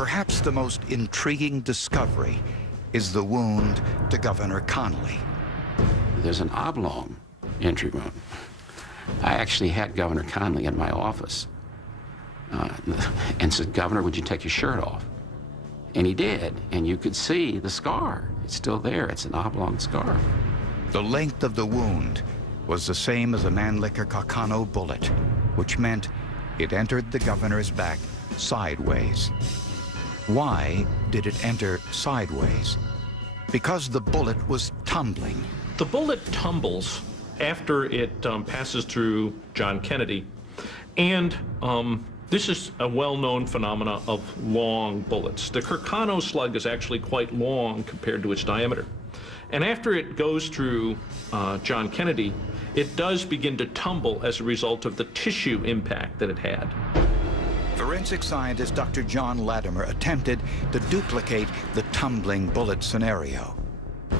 Perhaps the most intriguing discovery is the wound to Governor Connally. There's an oblong entry wound. I actually had Governor Connally in my office and said, "Governor, would you take your shirt off?" And he did, and you could see the scar. It's still there. It's an oblong scar. The length of the wound was the same as a Mannlicher Carcano bullet, which meant it entered the governor's back sideways. Why did it enter sideways? Because the bullet was tumbling. The bullet tumbles after it passes through John Kennedy, and this is a well-known phenomena of long bullets. The Carcano slug is actually quite long compared to its diameter. And after it goes through John Kennedy, it does begin to tumble as a result of the tissue impact that it had. Forensic scientist Dr. John Lattimer attempted to duplicate the tumbling bullet scenario.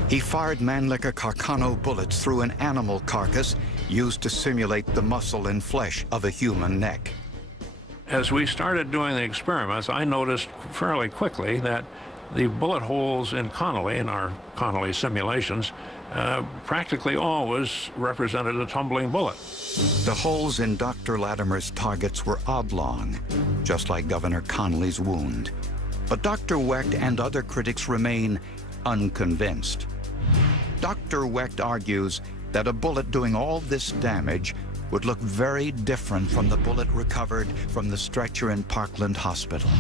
He fired Mannlicher Carcano bullets through an animal carcass used to simulate the muscle and flesh of a human neck. As we started doing the experiments, I noticed fairly quickly that the bullet holes in Connally, in our Connally simulations, practically always represented a tumbling bullet. The holes in Dr. Lattimer's targets were oblong, just like Governor Connally's wound. But Dr. Wecht and other critics remain unconvinced. Dr. Wecht argues that a bullet doing all this damage would look very different from the bullet recovered from the stretcher in Parkland Hospital.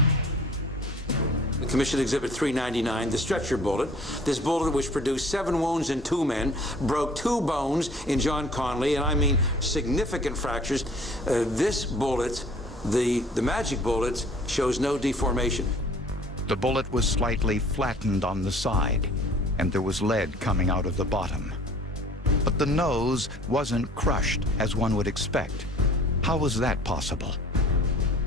Commission Exhibit 399, the stretcher bullet. This bullet, which produced 7 wounds in 2 men, broke 2 bones in John Connally, and I mean significant fractures. This bullet, the magic bullet, shows no deformation. The bullet was slightly flattened on the side, and there was lead coming out of the bottom. But the nose wasn't crushed, as one would expect. How was that possible?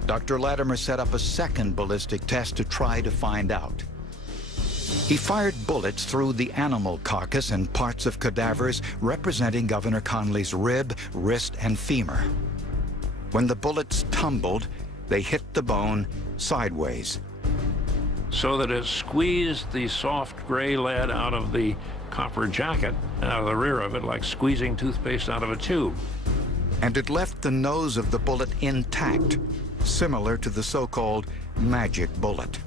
Dr. Lattimer set up a second ballistic test to try to find out. He fired bullets through the animal carcass and parts of cadavers representing Governor Connally's rib, wrist, and femur. When the bullets tumbled, they hit the bone sideways. So that it squeezed the soft gray lead out of the copper jacket, out of the rear of it, like squeezing toothpaste out of a tube. And it left the nose of the bullet intact, similar to the so-called magic bullet.